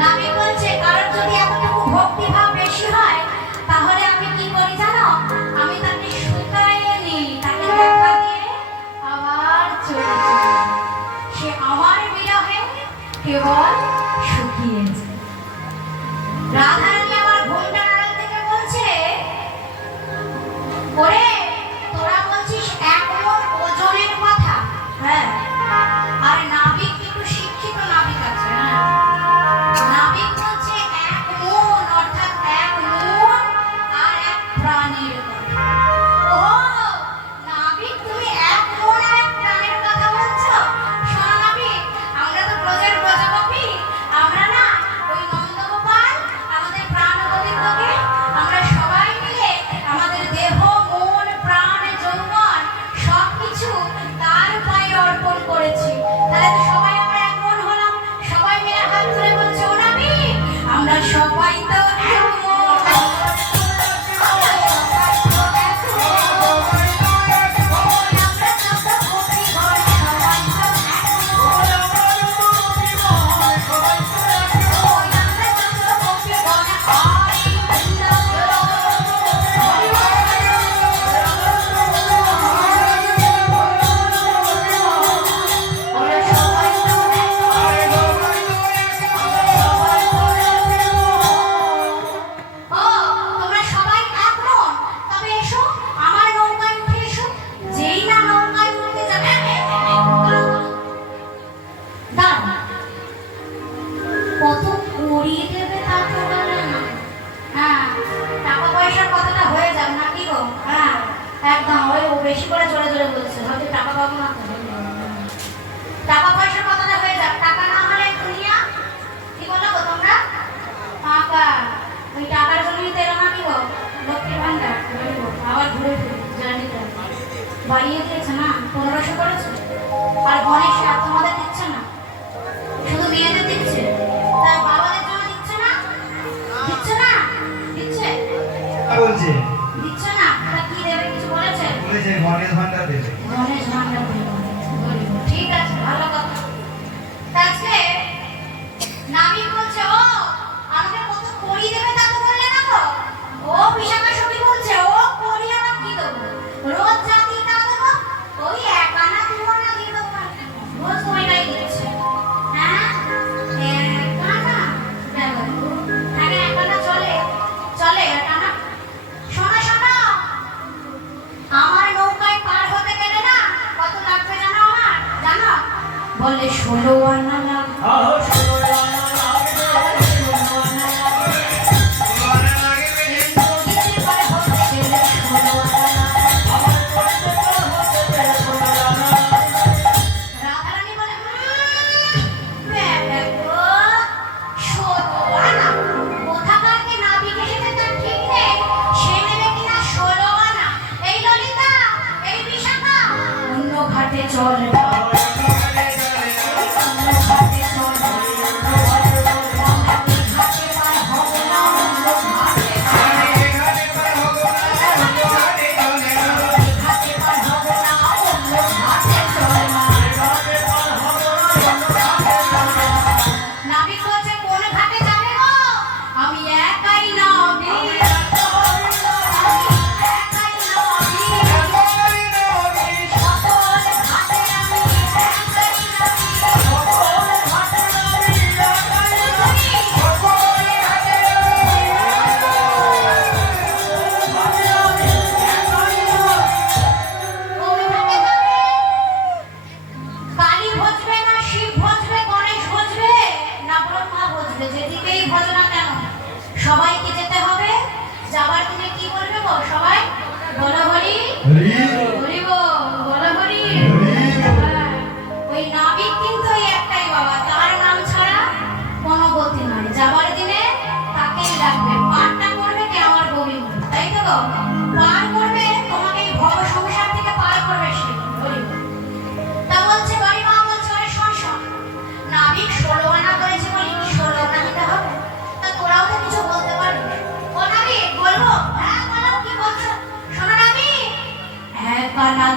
Dame ওই যে গণেশ ভান্ডার দেবে। গণেশ ভান্ডার ঠিক আছে ভালো কথা। 我呢？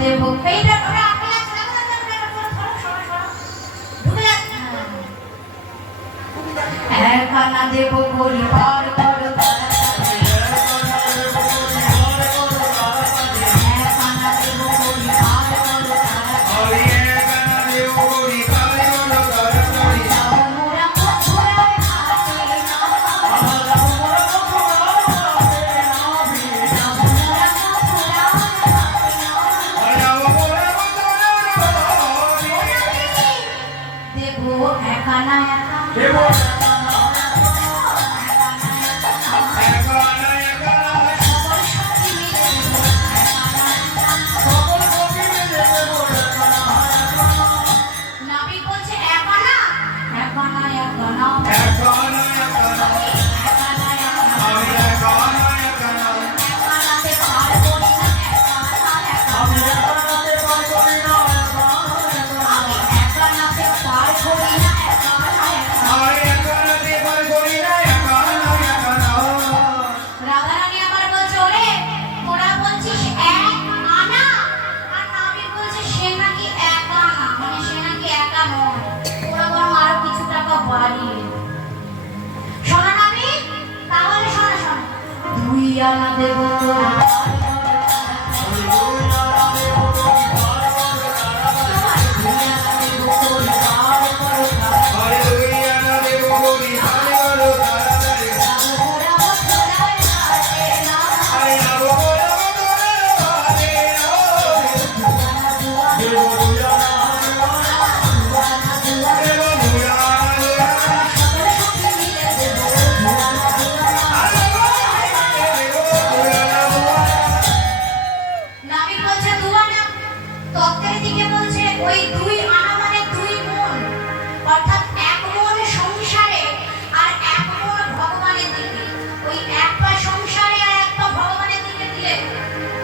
দেবো পক্ষে এটা করে আপেল পর Yeah, I'm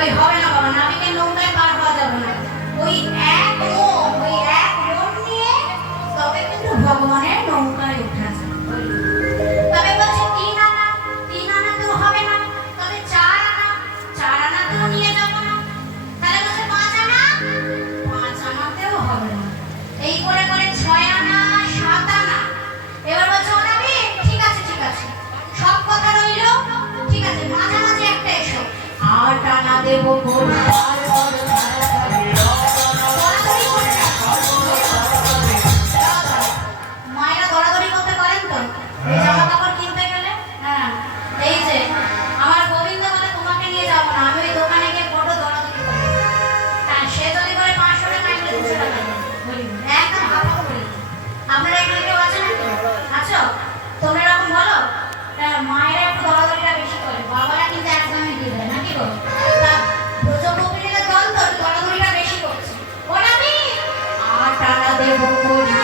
ওই হবে না বাবা নাবিকের নৌকায় পার হওয়া যাবে না। ওই এক ও দেব Lord.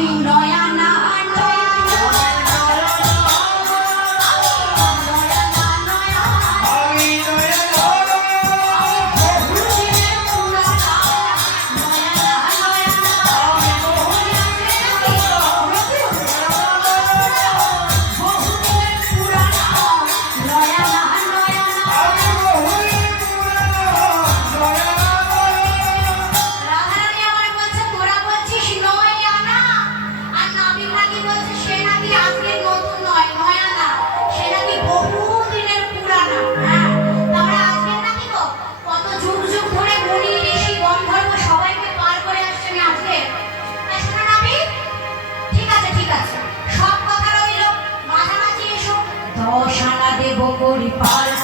moving, Roy. পার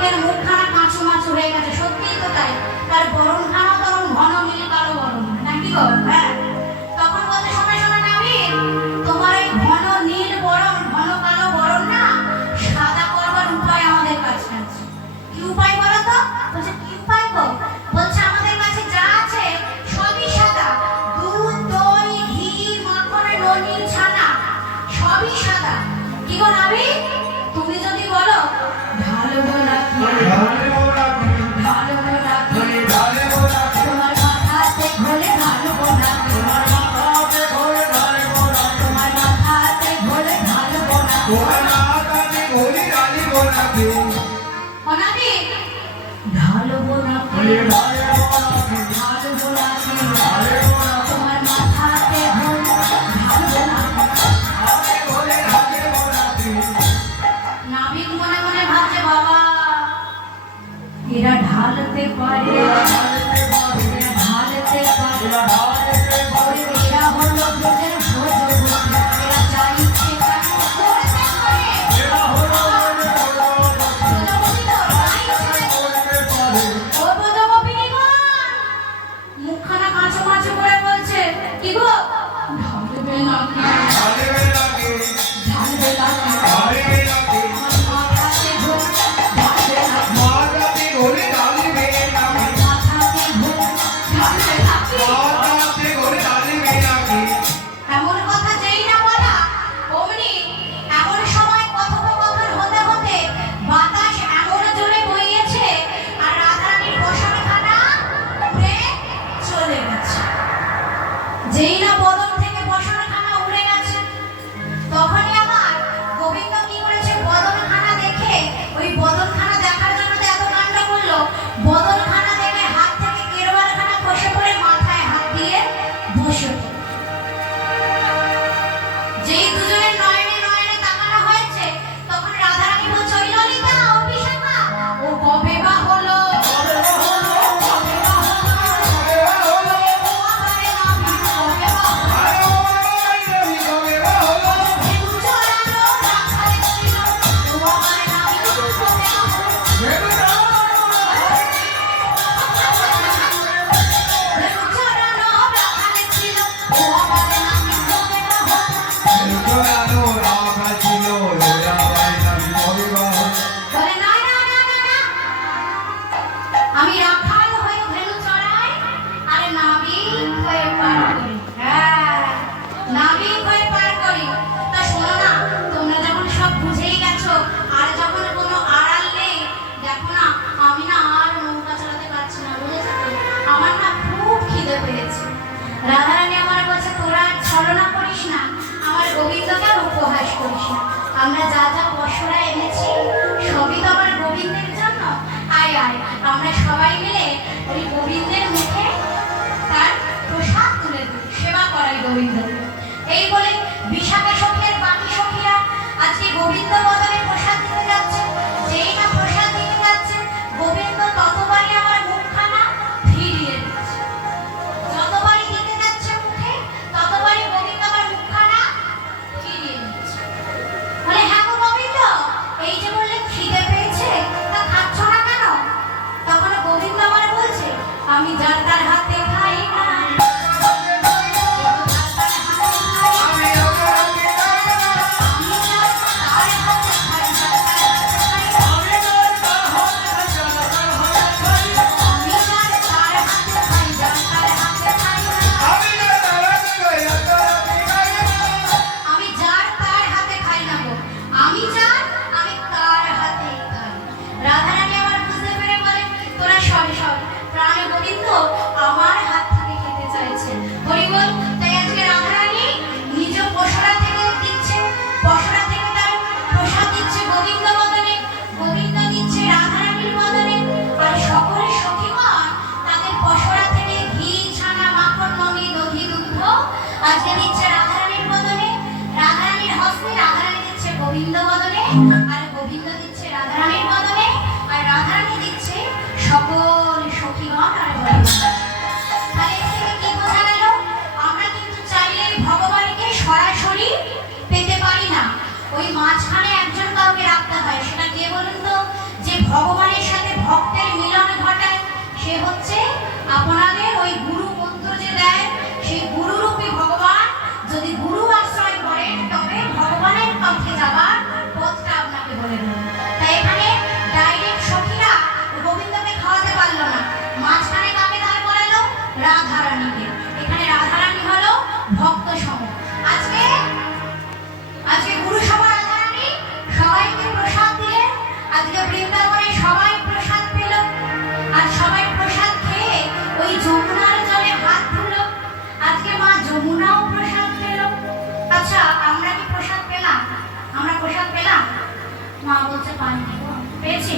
মাইকের মুখখানা কাঁচো মাছ হয়ে গেছে। সত্যিই তো তাই। তার বরণখানা তরুণ ঘন, নীল, কালো, বরণ। নাকি বরণ সবাই মিলে ওই গোবিন্দের মুখে তার প্রসাদ তুলে দিই, সেবা করাই গোবিন্দ এই বলে বিশাখা সখীর বাকি সখীরা, আজকে গোবিন্দ মতো ওই মাঝখানে একজন কাউকে রাখতে হয়, সেটা কে বলুন তো? যে ভগবানের সাথে ভক্তের মিলন ঘটায় সে হচ্ছে আপনাদের ওই গুরু মন্ত্র যে দেয়, সেই গুরুরূপী ভগবান। যদি গুরু আশ্রয় করেন, তবে ভগবানের পক্ষে যাবার পথটা আপনাকে বলে দেবে। তাই এখানে ডাইরেক্ট সখীরা গোবিন্দকে খাওয়াতে পারল না। মাঝখানে কাকে দাঁড় করালো? রাধারানী। আজকে বৃন্দাবনে সবাই প্রসাদ পেল। আর সবাই প্রসাদ খেয়ে ওই যমুনার জলে হাত ধুল। আজকে মা যমুনাও প্রসাদ পেল। আচ্ছা আমরা কি প্রসাদ পেলাম? আমরা প্রসাদ পেলাম? মা বলছে পানি পেয়েছি?